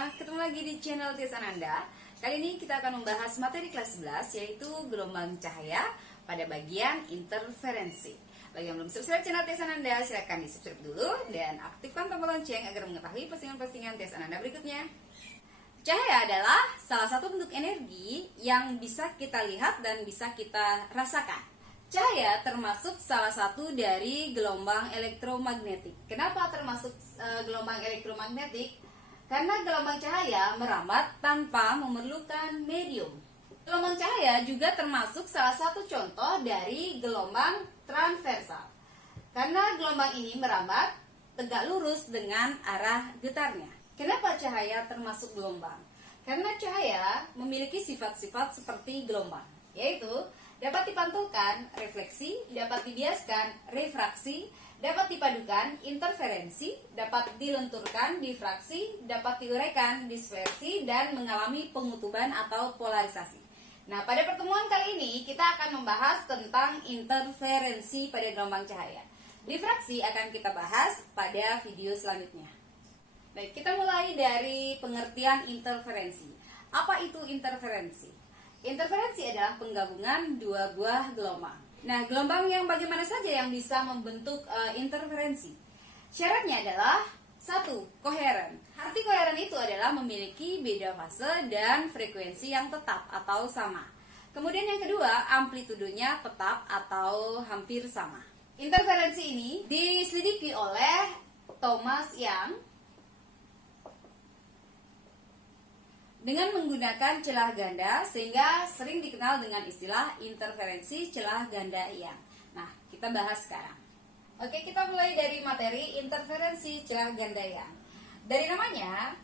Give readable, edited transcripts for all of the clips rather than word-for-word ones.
semua, ketemu lagi di channel Tes Ananda. Kali ini kita akan membahas materi kelas 11 yaitu gelombang cahaya pada bagian interferensi. Bagi yang belum subscribe channel Tes Ananda, silahkan di subscribe dulu dan aktifkan tombol lonceng agar mengetahui postingan-postingan Tes Ananda berikutnya. Cahaya adalah salah satu bentuk energi yang bisa kita lihat dan bisa kita rasakan. Cahaya termasuk salah satu dari gelombang elektromagnetik. Kenapa termasuk gelombang elektromagnetik? Karena gelombang cahaya merambat tanpa memerlukan medium. Gelombang cahaya juga termasuk salah satu contoh dari gelombang transversal. Karena gelombang ini merambat tegak lurus dengan arah getarnya. Kenapa cahaya termasuk gelombang? Karena cahaya memiliki sifat-sifat seperti gelombang, yaitu dapat dipantulkan refleksi, dapat dibiaskan refraksi, dapat dipadukan interferensi, dapat dilenturkan difraksi, dapat diuraikan dispersi, dan mengalami pengutuban atau polarisasi. Nah, pada pertemuan kali ini kita akan membahas tentang interferensi pada gelombang cahaya. Difraksi akan kita bahas pada video selanjutnya. Baik, kita mulai dari pengertian interferensi. Apa itu interferensi? Interferensi adalah penggabungan dua buah gelombang. Nah, gelombang yang bagaimana saja yang bisa membentuk interferensi? Syaratnya adalah 1. Koheren. Arti koheren itu adalah memiliki beda fase dan frekuensi yang tetap atau sama. Kemudian yang kedua, amplitudenya tetap atau hampir sama. Interferensi ini diselidiki oleh Thomas Young dengan menggunakan celah ganda, sehingga sering dikenal dengan istilah interferensi celah ganda Young. Nah, kita bahas sekarang. Oke, kita mulai dari materi interferensi celah ganda Young. Dari namanya,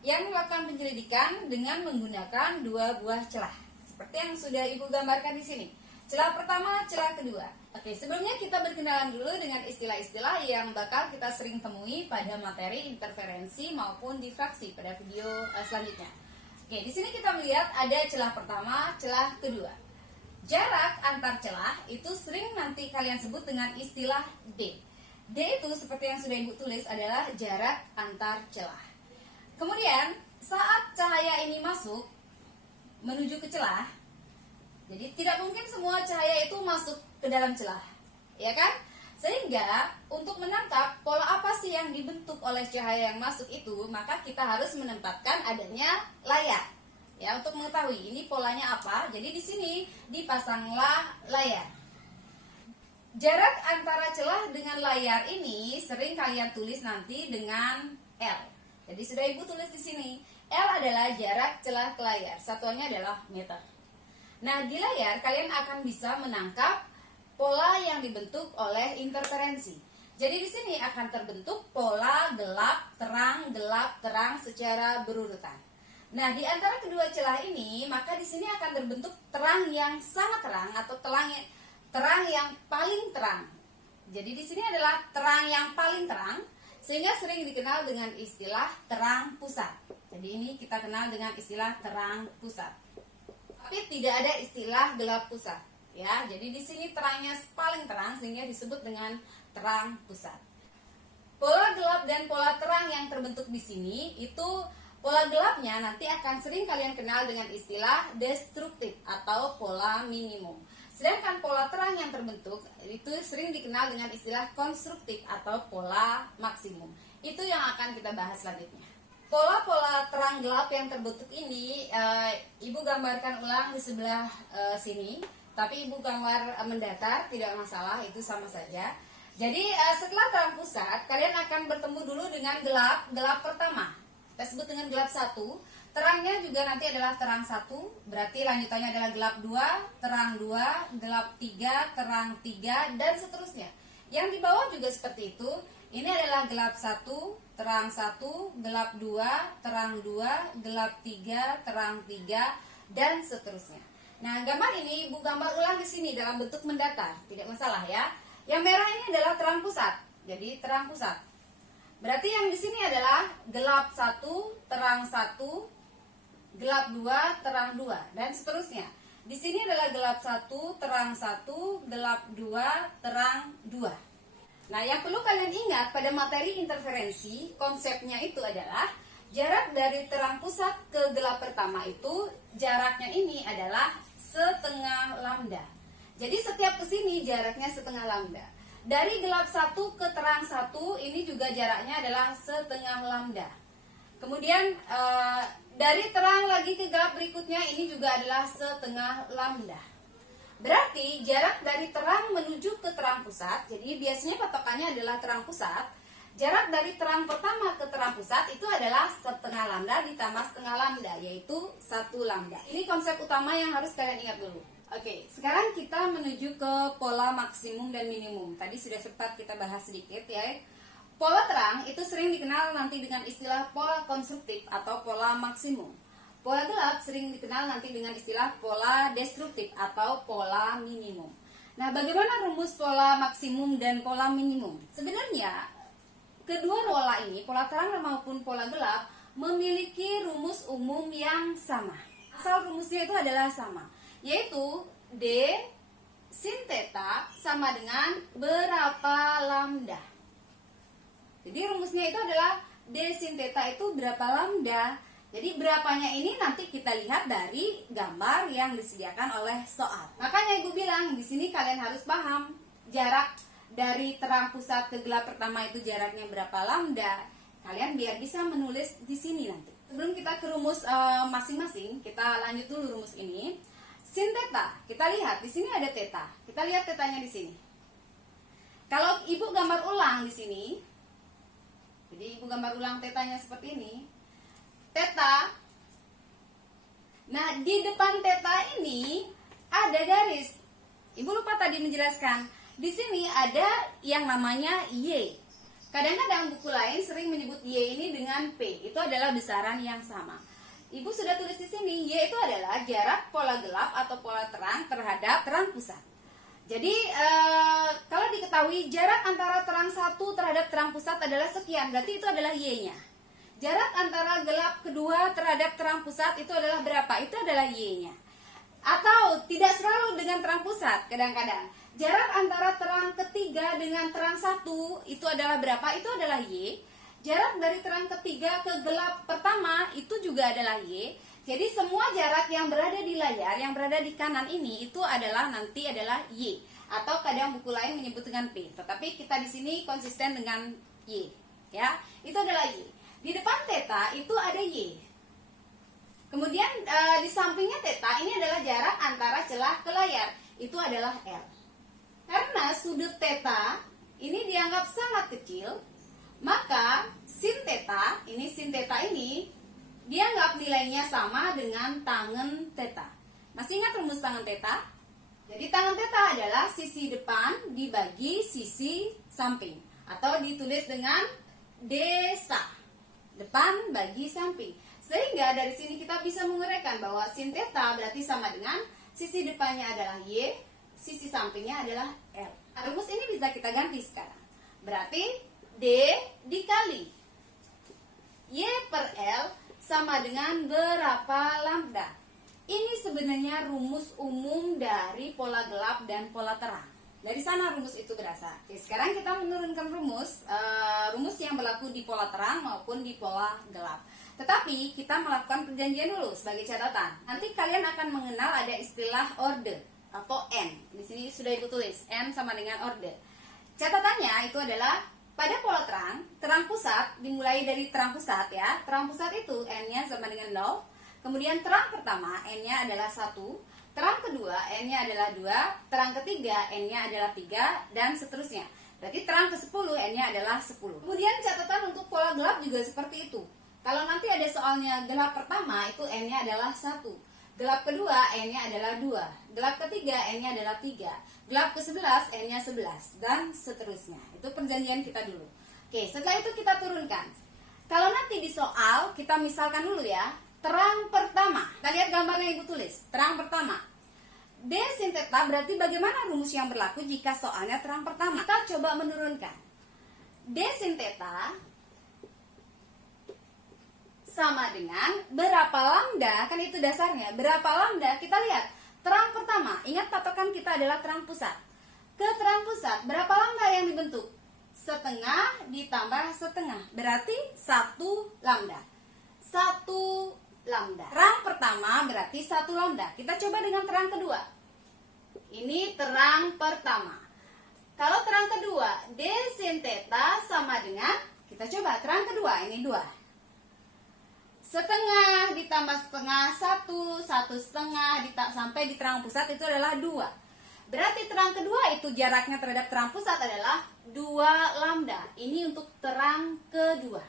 yang melakukan penyelidikan dengan menggunakan dua buah celah, seperti yang sudah Ibu gambarkan di sini. Celah pertama, celah kedua. Oke, sebelumnya kita berkenalan dulu dengan istilah-istilah yang bakal kita sering temui pada materi interferensi maupun difraksi pada video selanjutnya. Oke, di sini kita melihat ada celah pertama, celah kedua. Jarak antar celah itu sering nanti kalian sebut dengan istilah D. D itu seperti yang sudah Ibu tulis adalah jarak antar celah. Kemudian, saat cahaya ini masuk menuju ke celah, jadi tidak mungkin semua cahaya itu masuk ke dalam celah, ya kan? Sehingga untuk menangkap pola apa sih yang dibentuk oleh cahaya yang masuk itu, maka kita harus menempatkan adanya layar. Ya, untuk mengetahui ini polanya apa, jadi di sini dipasanglah layar. Jarak antara celah dengan layar ini sering kalian tulis nanti dengan L. Jadi sudah Ibu tulis di sini. L adalah jarak celah ke layar, satuannya adalah meter. Nah, di layar kalian akan bisa menangkap pola yang dibentuk oleh interferensi. Jadi di sini akan terbentuk pola gelap, terang secara berurutan. Nah, di antara kedua celah ini, maka di sini akan terbentuk terang yang sangat terang atau terang yang paling terang. Jadi di sini adalah terang yang paling terang, sehingga sering dikenal dengan istilah terang pusat. Jadi ini kita kenal dengan istilah terang pusat. Tapi tidak ada istilah gelap pusat. Ya, jadi di sini terangnya paling terang sehingga disebut dengan terang pusat. Pola gelap dan pola terang yang terbentuk di sini itu pola gelapnya nanti akan sering kalian kenal dengan istilah destruktif atau pola minimum. Sedangkan pola terang yang terbentuk itu sering dikenal dengan istilah konstruktif atau pola maksimum. Itu yang akan kita bahas selanjutnya. Pola-pola terang gelap yang terbentuk ini Ibu gambarkan ulang di sebelah sini. Tapi Ibu gambar mendatar, tidak masalah, itu sama saja. Jadi setelah terang pusat, kalian akan bertemu dulu dengan gelap pertama. Kita sebut dengan gelap 1. Terangnya juga nanti adalah terang 1, berarti lanjutannya adalah gelap 2, terang 2, gelap 3, terang 3, dan seterusnya. Yang di bawah juga seperti itu. Ini adalah gelap 1, terang 1, gelap 2, terang 2, gelap 3, terang 3, dan seterusnya. Nah, gambar ini Ibu gambar ulang di sini dalam bentuk mendatar, tidak masalah ya. Yang merah ini adalah terang pusat. Jadi terang pusat. Berarti yang di sini adalah gelap 1, terang 1, gelap 2, terang 2, dan seterusnya. Di sini adalah gelap 1, terang 1, gelap 2, terang 2. Nah, yang perlu kalian ingat pada materi interferensi, konsepnya itu adalah jarak dari terang pusat ke gelap pertama itu jaraknya ini adalah setengah lambda. Jadi setiap kesini jaraknya setengah lambda. Dari gelap 1 ke terang 1 ini juga jaraknya adalah setengah lambda. Kemudian dari terang lagi ke gelap berikutnya ini juga adalah setengah lambda. Berarti jarak dari terang menuju ke terang pusat, jadi biasanya patokannya adalah terang pusat. Jarak dari terang pertama ke terang pusat itu adalah setengah lambda ditambah setengah lambda, yaitu 1 lambda. Ini konsep utama yang harus kalian ingat dulu. Oke, sekarang kita menuju ke pola maksimum dan minimum. Tadi sudah sempat kita bahas sedikit ya. Pola terang itu sering dikenal nanti dengan istilah pola konstruktif atau pola maksimum. Pola gelap sering dikenal nanti dengan istilah pola destruktif atau pola minimum. Nah, bagaimana rumus pola maksimum dan pola minimum? Sebenarnya, kedua pola ini, pola terang maupun pola gelap, memiliki rumus umum yang sama. Asal rumusnya itu adalah sama, yaitu D sin theta sama dengan berapa lambda. Jadi rumusnya itu adalah D sin theta itu berapa lambda. Jadi berapanya ini nanti kita lihat dari gambar yang disediakan oleh soal. Makanya ibu bilang di sini kalian harus paham jarak dari terang pusat ke gelap pertama itu jaraknya berapa lambda. Kalian biar bisa menulis di sini nanti. Sebelum kita ke rumus masing-masing, kita lanjut dulu rumus ini. Sin theta, kita lihat di sini ada theta. Kita lihat tetanya di sini. Kalau ibu gambar ulang di sini, jadi ibu gambar ulang tetanya seperti ini. Theta. Nah, di depan theta ini ada garis. Ibu lupa tadi menjelaskan. Di sini ada yang namanya Y. Kadang-kadang buku lain sering menyebut Y ini dengan P. Itu adalah besaran yang sama. Ibu sudah tulis di sini, Y itu adalah jarak pola gelap atau pola terang terhadap terang pusat. Jadi kalau diketahui jarak antara terang 1 terhadap terang pusat adalah sekian, berarti itu adalah Y-nya. Jarak antara gelap kedua terhadap terang pusat itu adalah berapa? Itu adalah Y-nya. Atau tidak selalu dengan terang pusat, kadang-kadang. Jarak antara terang ketiga dengan terang 1 itu adalah berapa? Itu adalah Y. Jarak dari terang ketiga ke gelap pertama itu juga adalah Y. Jadi semua jarak yang berada di layar, yang berada di kanan ini itu adalah nanti adalah Y. Atau kadang buku lain menyebut dengan P. Tetapi kita di sini konsisten dengan Y. Ya, itu adalah Y. Di depan theta itu ada Y. Kemudian di sampingnya theta ini adalah jarak antara celah ke layar. Itu adalah L. Karena sudut theta ini dianggap sangat kecil, maka sin theta ini dianggap nilainya sama dengan tangen theta. Masih ingat rumus tangen theta? Jadi tangen theta adalah sisi depan dibagi sisi samping, atau ditulis dengan desa. Depan bagi samping. Sehingga dari sini kita bisa menguraikan bahwa sin theta berarti sama dengan sisi depannya adalah Y, sisi sampingnya adalah L. Nah, rumus ini bisa kita ganti sekarang. Berarti D dikali Y per L sama dengan berapa lambda. Ini sebenarnya rumus umum dari pola gelap dan pola terang. Dari sana rumus itu berasal. Oke, sekarang kita menurunkan rumus yang berlaku di pola terang maupun di pola gelap. Tetapi kita melakukan perjanjian dulu sebagai catatan. Nanti kalian akan mengenal ada istilah orde atau N. Di sini sudah ibu tulis N sama dengan orde. Catatannya itu adalah pada pola terang, terang pusat dimulai dari terang pusat ya. Terang pusat itu N-nya sama dengan 0. Kemudian terang pertama N-nya adalah 1. Terang kedua N-nya adalah 2. Terang ketiga N-nya adalah 3 dan seterusnya. Berarti terang ke-10 N-nya adalah 10. Kemudian catatan untuk pola gelap juga seperti itu. Kalau nanti ada soalnya gelap pertama itu N-nya adalah 1. Gelap kedua N-nya adalah 2. Gelap ketiga N-nya adalah 3. Gelap ke-11 N-nya 11 dan seterusnya. Itu perjanjian kita dulu. Oke, setelah itu kita turunkan. Kalau nanti di soal kita misalkan dulu ya, terang pertama. Kita lihat gambarnya ibu tulis. Terang pertama. D sin theta berarti bagaimana rumus yang berlaku jika soalnya terang pertama? Kita coba menurunkan. D sin theta sama dengan berapa lambda, kan itu dasarnya. Berapa lambda? Kita lihat. Terang pertama, ingat patokan kita adalah terang pusat. Ke terang pusat, berapa lambda yang dibentuk? Setengah ditambah setengah, berarti 1 lambda. 1 lambda. Terang pertama berarti 1 lambda. Kita coba dengan terang kedua. Ini terang pertama. Kalau terang kedua, D sin theta sama dengan, kita coba terang kedua, ini 2. Setengah ditambah setengah 1, 1/2 sampai di terang pusat itu adalah 2. Berarti terang kedua itu jaraknya terhadap terang pusat adalah 2 lambda. Ini untuk terang kedua.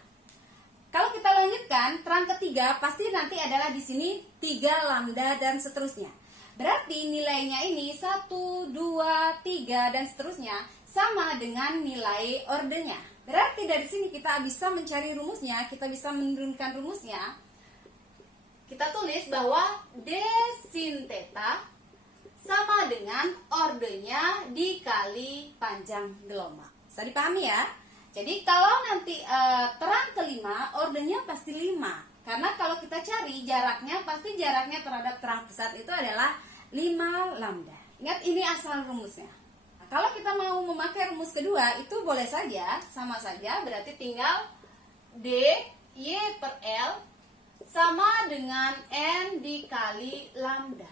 Kalau kita lanjutkan, terang ketiga pasti nanti adalah di sini 3 lambda dan seterusnya. Berarti nilainya ini 1, 2, 3 dan seterusnya sama dengan nilai ordenya. Berarti dari sini kita bisa mencari rumusnya, kita bisa menurunkan rumusnya. Kita tulis bahwa D sin theta sama dengan ordenya dikali panjang gelombang. Bisa dipahami ya? Jadi kalau nanti terang kelima, ordenya pasti 5. Karena kalau kita cari jaraknya, pasti jaraknya terhadap terang pusat itu adalah 5 lambda. Ingat, ini asal rumusnya. Nah, kalau kita mau memakai rumus kedua, itu boleh saja, sama saja, berarti tinggal D, Y per L sama dengan N dikali lambda.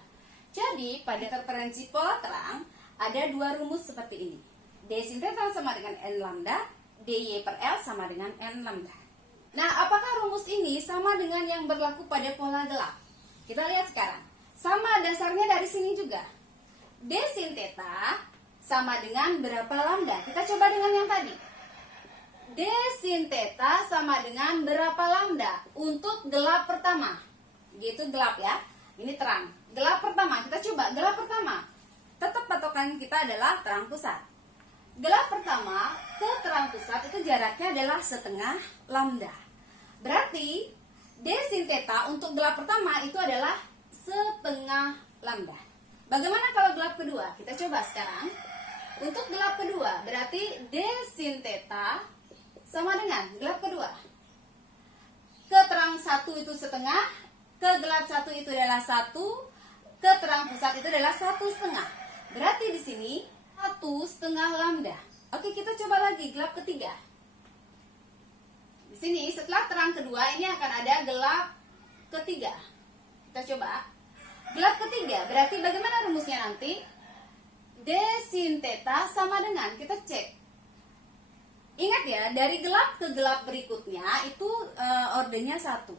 Jadi, pada interferensi pola terang, ada 2 rumus seperti ini. D sin theta sama dengan N lambda, dy per L sama dengan N lambda. Nah, apakah rumus ini sama dengan yang berlaku pada pola gelap? Kita lihat sekarang. Sama dasarnya dari sini juga. D sin theta sama dengan berapa lambda? Kita coba dengan yang tadi. D sin theta sama dengan berapa lambda untuk gelap pertama? Gitu gelap ya. Ini terang. Gelap pertama, kita coba gelap pertama. Tetap patokan kita adalah terang pusat. Gelap pertama ke terang pusat itu jaraknya adalah 1/2 lambda. Berarti D sin theta untuk gelap pertama itu adalah 1/2 lambda. Bagaimana kalau gelap kedua? Kita coba sekarang. Untuk gelap kedua berarti D sin theta sama dengan gelap kedua. Ke terang 1 itu 1/2, ke gelap 1 itu adalah 1, ke terang pusat itu adalah 1/2. Berarti di sini 1/2 lambda. Oke, kita coba lagi gelap ketiga. Di sini setelah terang kedua ini akan ada gelap ketiga. Kita coba. Gelap ketiga berarti bagaimana rumusnya nanti? D sin theta sama dengan, kita cek. Ingat ya, dari gelap ke gelap berikutnya itu ordenya 1.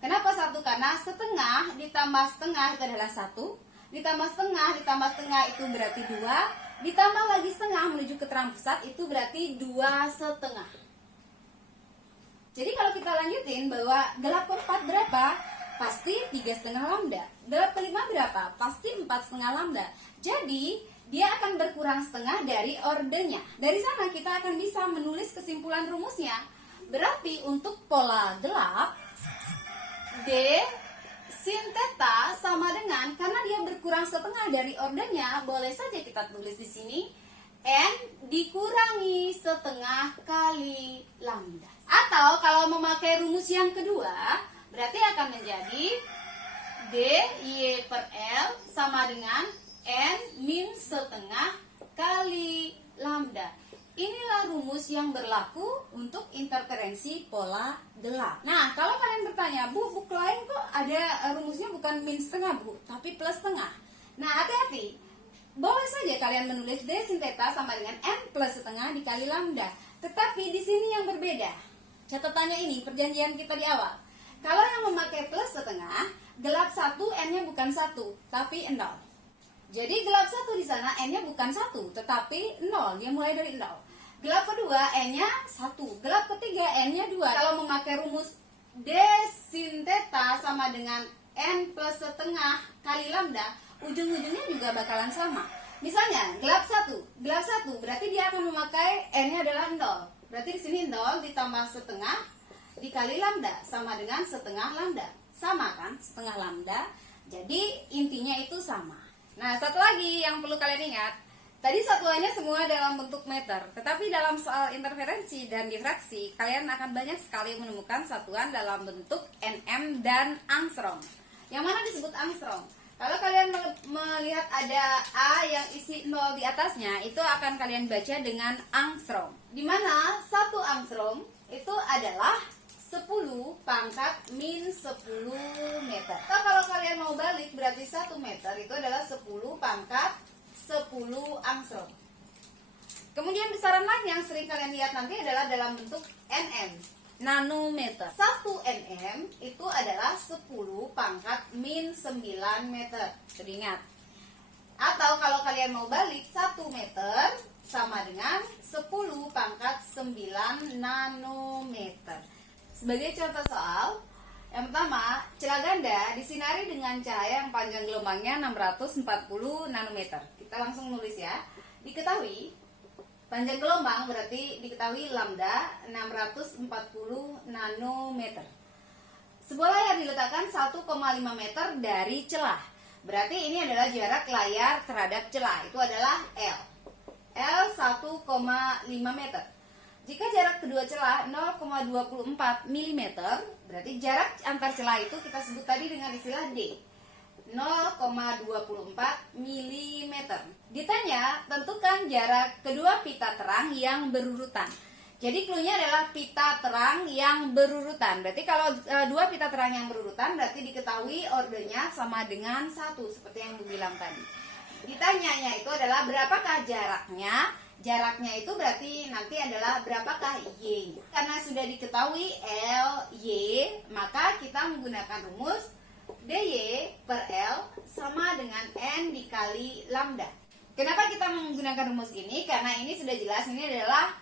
Kenapa 1? Karena setengah ditambah setengah itu adalah 1. Ditambah setengah itu berarti 2. Ditambah lagi setengah menuju ke terang pusat itu berarti 2/2. Jadi kalau kita lanjutin bahwa gelap keempat berapa? Pasti 3/2 lambda. Gelap kelima berapa? Pasti 4/2 lambda. Jadi dia akan berkurang setengah dari ordenya. Dari sana kita akan bisa menulis kesimpulan rumusnya. Berarti untuk pola gelap D sin theta sama dengan, karena dia berkurang setengah dari ordenya, boleh saja kita tulis di sini N dikurangi 1/2 kali lambda. Atau kalau memakai rumus yang kedua, berarti akan menjadi D Y per L sama dengan N min 1/2 kali lambda. Inilah rumus yang berlaku untuk interferensi pola gelap. Nah, kalau kalian bertanya, Bu, buku lain kok ada rumusnya bukan min setengah, Bu, tapi plus setengah. Nah, hati-hati. Boleh saja kalian menulis D sin theta sama dengan N plus setengah dikali lambda. Tetapi di sini yang berbeda. Catatannya ini, perjanjian kita di awal. Kalau yang memakai plus setengah, gelap 1 N-nya bukan 1, tapi 0. Jadi gelap 1 di sana N-nya bukan 1, tetapi 0. Dia mulai dari 0. Gelap kedua N-nya 1. Gelap ketiga N-nya 2. Kalau memakai rumus D sin theta sama dengan N plus setengah kali lambda, ujung-ujungnya juga bakalan sama. Misalnya gelap 1 berarti dia akan memakai N-nya adalah 0. Berarti di sini 0 ditambah setengah dikali lambda sama dengan setengah lambda. Sama kan? Setengah lambda. Jadi intinya itu sama. Nah, satu lagi yang perlu kalian ingat. Tadi satuannya semua dalam bentuk meter. Tetapi dalam soal interferensi dan difraksi, kalian akan banyak sekali menemukan satuan dalam bentuk nm dan angstrom. Yang mana disebut angstrom? Kalau kalian melihat ada A yang isi 0 di atasnya, itu akan kalian baca dengan angstrom. Di mana 1 angstrom itu adalah 10 pangkat min 10 meter. Nah, kalau kalian mau balik berarti 1 meter itu adalah 10 pangkat 10 angstrom. Kemudian besaran lain yang sering kalian lihat nanti adalah dalam bentuk nm, nanometer. 1 nm itu adalah 10 pangkat min 9 meter. Teringat. Atau kalau kalian mau balik 1 meter sama dengan 10 pangkat 9 nanometer. Sebagai contoh soal, yang pertama, celah ganda disinari dengan cahaya yang panjang gelombangnya 640 nanometer. Kita langsung nulis ya. Diketahui panjang gelombang berarti diketahui lambda 640 nanometer. Sebuah layar diletakkan 1,5 meter dari celah. Berarti ini adalah jarak layar terhadap celah. Itu adalah L. L 1,5 meter. Jika jarak kedua celah 0,24 mm, berarti jarak antar celah itu kita sebut tadi dengan istilah D. 0,24 mm. Ditanya, tentukan jarak kedua pita terang yang berurutan. Jadi cluenya adalah pita terang yang berurutan. Berarti kalau dua pita terang yang berurutan berarti diketahui ordernya sama dengan 1 seperti yang dibilang tadi. Ditanyanya itu adalah berapakah jaraknya? Jaraknya itu berarti nanti adalah berapakah Y-nya. Karena sudah diketahui L, Y, maka kita menggunakan rumus DY per L sama dengan N dikali lambda. Kenapa kita menggunakan rumus ini? Karena ini sudah jelas, ini adalah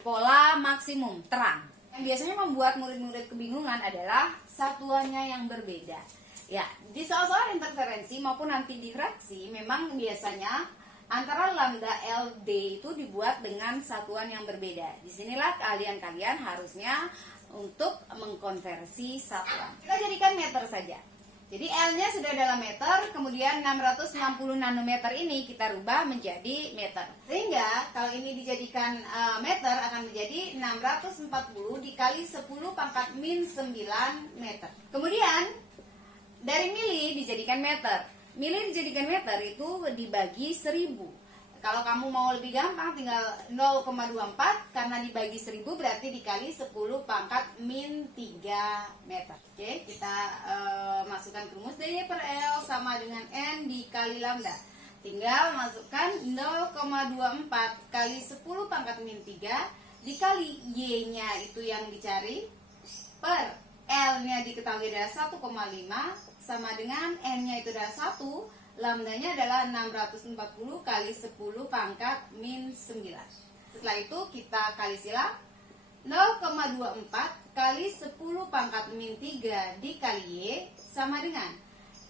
pola maksimum terang. Yang biasanya membuat murid-murid kebingungan adalah satuannya yang berbeda. Ya, di soal-soal interferensi maupun nanti difraksi memang biasanya antara lambda LD itu dibuat dengan satuan yang berbeda. Disinilah kalian harusnya untuk mengkonversi satuan. Kita jadikan meter saja. Jadi L-nya sudah dalam meter, kemudian 660 nanometer ini kita rubah menjadi meter. Sehingga kalau ini dijadikan meter akan menjadi 640 dikali 10 pangkat min 9 meter. Kemudian dari mili dijadikan meter. Mili dijadikan meter itu dibagi 1000. Kalau kamu mau lebih gampang tinggal 0,24 karena dibagi 1000 berarti dikali 10 pangkat min 3 meter. Oke, kita masukkan ke rumus DY per L sama dengan N dikali lambda. Tinggal masukkan 0,24 kali 10 pangkat min 3 dikali Y-nya itu yang dicari per L-nya diketahui adalah 1,5 sama dengan N-nya itu adalah 1, lambdanya adalah 640 kali 10 pangkat min 9. Setelah itu kita kali silang 0,24 kali 10 pangkat min 3 dikali Y sama dengan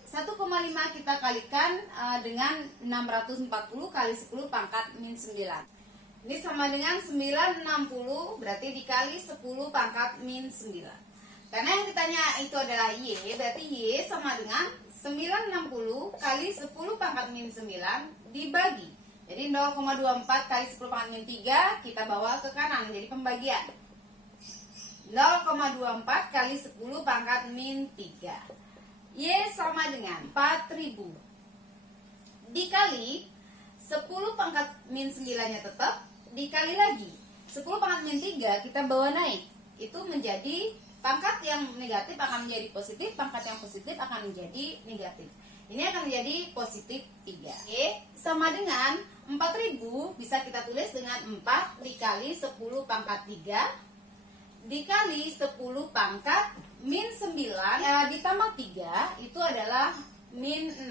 1,5 kita kalikan dengan 640 kali 10 pangkat min 9. Ini sama dengan 960 berarti dikali 10 pangkat min 9. Karena yang ditanya itu adalah Y, berarti Y sama dengan 960 kali 10 pangkat min 9 dibagi. Jadi 0,24 kali 10 pangkat min 3 kita bawa ke kanan jadi pembagian. 0,24 kali 10 pangkat min 3. Y sama dengan 4000 dikali 10 pangkat min 9-nya tetap dikali lagi 10 pangkat min 3 kita bawa naik. Itu menjadi pangkat yang negatif akan menjadi positif, pangkat yang positif akan menjadi negatif. Ini akan menjadi positif 3. Oke, sama dengan 4000 bisa kita tulis dengan 4 dikali 10 pangkat 3 dikali 10 pangkat min 9 ditambah 3 itu adalah min 6.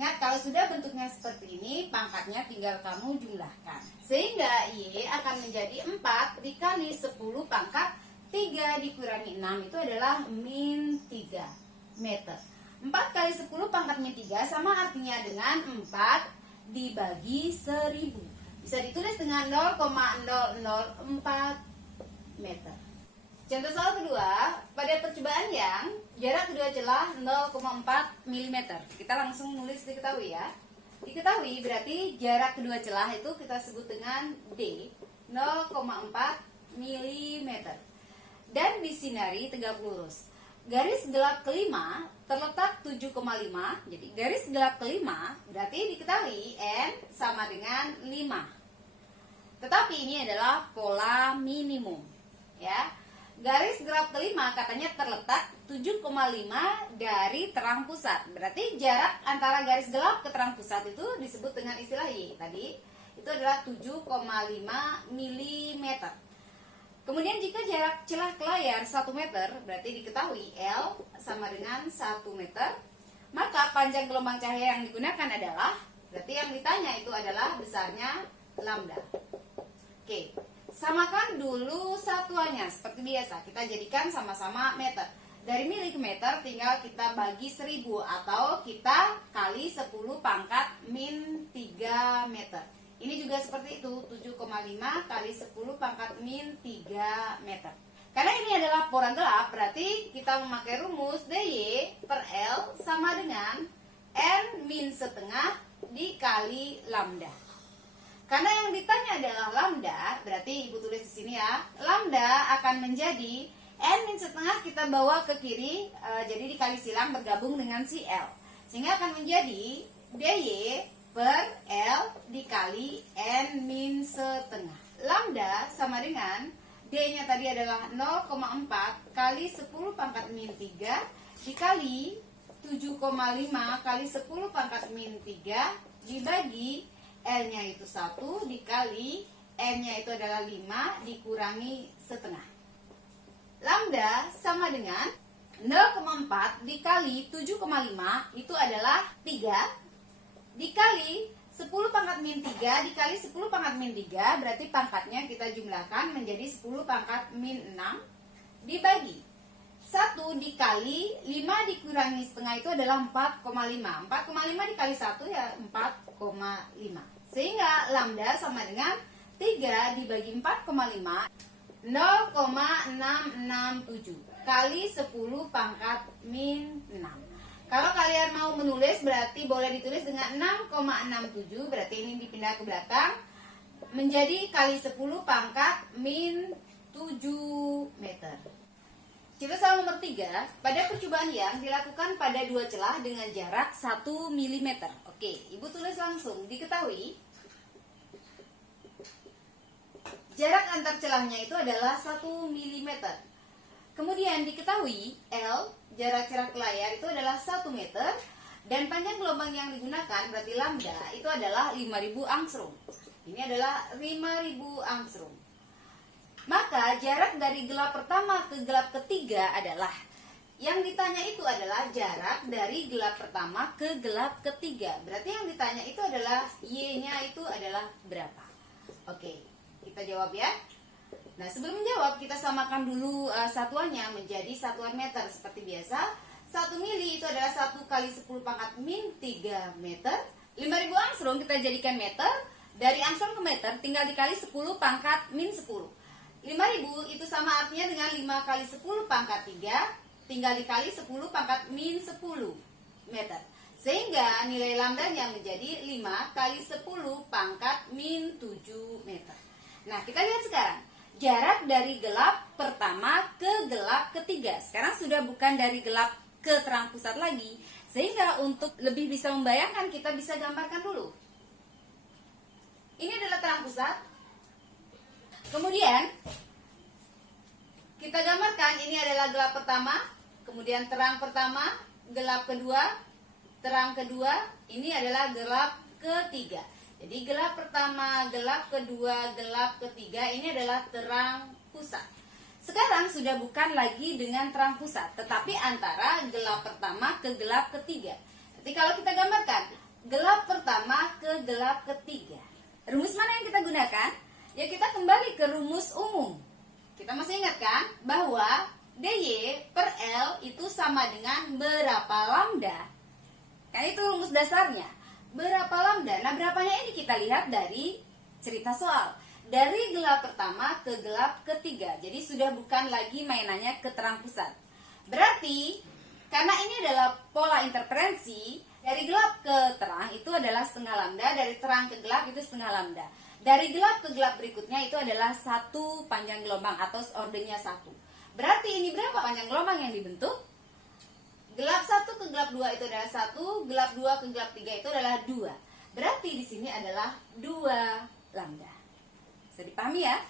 Ingat, kalau sudah bentuknya seperti ini, pangkatnya tinggal kamu jumlahkan. Sehingga Y akan menjadi 4 dikali 10 pangkat 3 dikurangi 6 itu adalah min 3 meter. 4 kali 10 pangkat min 3 sama artinya dengan 4 dibagi 1000. Bisa ditulis dengan 0,004 meter. Contoh soal kedua, pada percobaan yang jarak kedua celah 0,4 mm. Kita langsung nulis diketahui ya. Diketahui berarti jarak kedua celah itu kita sebut dengan D 0,4 mm. Dan disinari tegak lurus. Garis gelap kelima terletak 7,5. Jadi garis gelap kelima berarti diketahui N sama dengan 5. Tetapi ini adalah pola minimum, ya. garis gelap kelima katanya terletak 7,5 dari terang pusat. Berarti jarak antara garis gelap ke terang pusat itu disebut dengan istilah Y. Tadi itu adalah 7,5 mm. Kemudian jika jarak celah ke layar 1 meter, berarti diketahui L sama dengan 1 meter. Maka panjang gelombang cahaya yang digunakan adalah, berarti yang ditanya itu adalah besarnya lambda. Oke. Samakan dulu satuannya seperti biasa. Kita jadikan sama-sama meter. Dari mili ke meter tinggal kita bagi 1000 atau kita kali 10 pangkat min 3 meter. Ini juga seperti itu, 7,5 kali 10 pangkat min 3 meter. Karena ini adalah pora gelap, berarti kita memakai rumus DY per L sama dengan N min setengah dikali lambda. Karena yang ditanya adalah lambda, berarti Ibu tulis di sini ya. Lambda akan menjadi N min setengah kita bawa ke kiri, jadi dikali silang bergabung dengan si L. Sehingga akan menjadi DY per L dikali N min setengah. Lambda sama dengan D-nya tadi adalah 0,4 kali 10 pangkat min 3 dikali 7,5 kali 10 pangkat min 3 dibagi L-nya itu 1 dikali N-nya itu adalah 5 dikurangi setengah. Lambda sama dengan 0,4 dikali 7,5 itu adalah 3 dikali 10 pangkat min 3 dikali 10 pangkat min 3, berarti pangkatnya kita jumlahkan menjadi 10 pangkat min 6 dibagi 1 dikali 5 dikurangi setengah itu adalah 4,5. 4,5 dikali 1 ya 4,5. Sehingga lambda sama dengan 3 dibagi 4,5 0,667 kali 10 pangkat min 6. Kalau kalian mau menulis berarti boleh ditulis dengan 6,67, berarti ini dipindah ke belakang menjadi kali 10 pangkat min 7 meter. Kita soal nomor 3, pada percobaan yang dilakukan pada dua celah dengan jarak 1 mm. Oke, Ibu tulis langsung. Diketahui jarak antar celahnya itu adalah 1 mm. Kemudian diketahui L, jarak celah ke layar itu adalah 1 meter. Dan panjang gelombang yang digunakan berarti lambda itu adalah 5000 angstrom. Ini adalah 5000 angstrom. Maka jarak dari gelap pertama ke gelap ketiga adalah, yang ditanya itu adalah jarak dari gelap pertama ke gelap ketiga. Berarti yang ditanya itu adalah Y-nya itu adalah berapa? Oke, kita jawab ya. Nah, sebelum menjawab kita samakan dulu satuannya menjadi satuan meter seperti biasa. 1 mili itu adalah 1 kali 10 pangkat min 3 meter. 5000 angstrom kita jadikan meter. Dari angstrom ke meter tinggal dikali 10 pangkat min 10. 5000 itu sama artinya dengan 5 kali 10 pangkat 3 tinggal dikali 10 pangkat min 10 meter. Sehingga nilai lambdanya menjadi 5 kali 10 pangkat min 7 meter. Nah, kita lihat sekarang jarak dari gelap pertama ke gelap ketiga. Sekarang sudah bukan dari gelap ke terang pusat lagi. Sehingga untuk lebih bisa membayangkan kita bisa gambarkan dulu. Ini adalah terang pusat. Kemudian kita gambarkan ini adalah gelap pertama, kemudian terang pertama, gelap kedua, terang kedua, ini adalah gelap ketiga. Jadi gelap pertama, gelap kedua, gelap ketiga ini adalah terang pusat. Sekarang sudah bukan lagi dengan terang pusat, tetapi antara gelap pertama ke gelap ketiga. Jadi kalau kita gambarkan gelap pertama ke gelap ketiga, rumus mana yang kita gunakan? Ya, kita kembali ke rumus umum. Kita masih ingat kan bahwa DY per L itu sama dengan berapa lambda? Kan itu rumus dasarnya. Berapa lambda? Nah, berapanya ini kita lihat dari cerita soal. Dari gelap pertama ke gelap ketiga. Jadi sudah bukan lagi mainannya ke terang pusat. Berarti karena ini adalah pola interferensi, dari gelap ke terang itu adalah setengah lambda, dari terang ke gelap itu setengah lambda. Dari gelap ke gelap berikutnya itu adalah satu panjang gelombang atau ordernya 1. Berarti ini berapa panjang gelombang yang dibentuk? Gelap 1 ke gelap 2 itu adalah 1, gelap 2 ke gelap 3 itu adalah 2. Berarti di sini adalah 2 lambda. Bisa dipahami ya?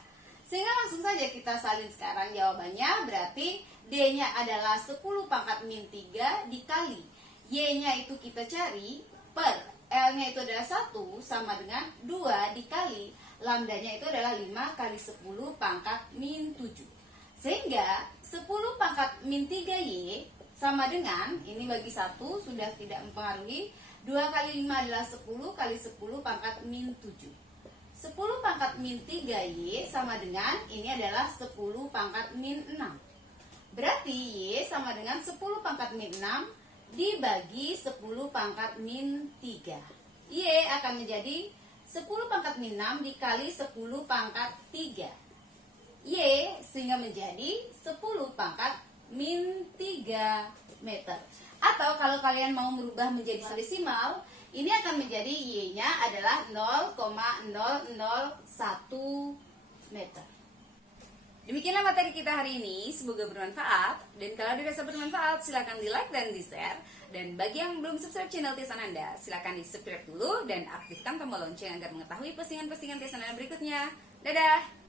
Sehingga langsung saja kita salin sekarang jawabannya. Berarti D-nya adalah 10 pangkat min 3 dikali Y-nya itu kita cari per L-nya itu adalah 1 sama dengan 2 dikali lambdanya itu adalah 5 kali 10 pangkat min 7. Sehingga 10 pangkat min 3Y sama dengan, ini bagi 1 sudah tidak mempengaruhi, 2 kali 5 adalah 10 kali 10 pangkat min 7. 10 pangkat min 3Y sama dengan, ini adalah 10 pangkat min 6. Berarti Y sama dengan 10 pangkat min 6 dibagi 10 pangkat min 3. Y akan menjadi 10 pangkat min 6 dikali 10 pangkat 3. Y sehingga menjadi 10 pangkat min 3 meter. Atau kalau kalian mau merubah menjadi desimal, ini akan menjadi Y-nya adalah 0,001 meter. Demikianlah materi kita hari ini, semoga bermanfaat. Dan kalau dirasa bermanfaat, silakan di like dan di share. Dan bagi yang belum subscribe channel Tes Ananda, silakan di subscribe dulu dan aktifkan tombol lonceng agar mengetahui postingan-postingan Tes Ananda berikutnya. Dadah!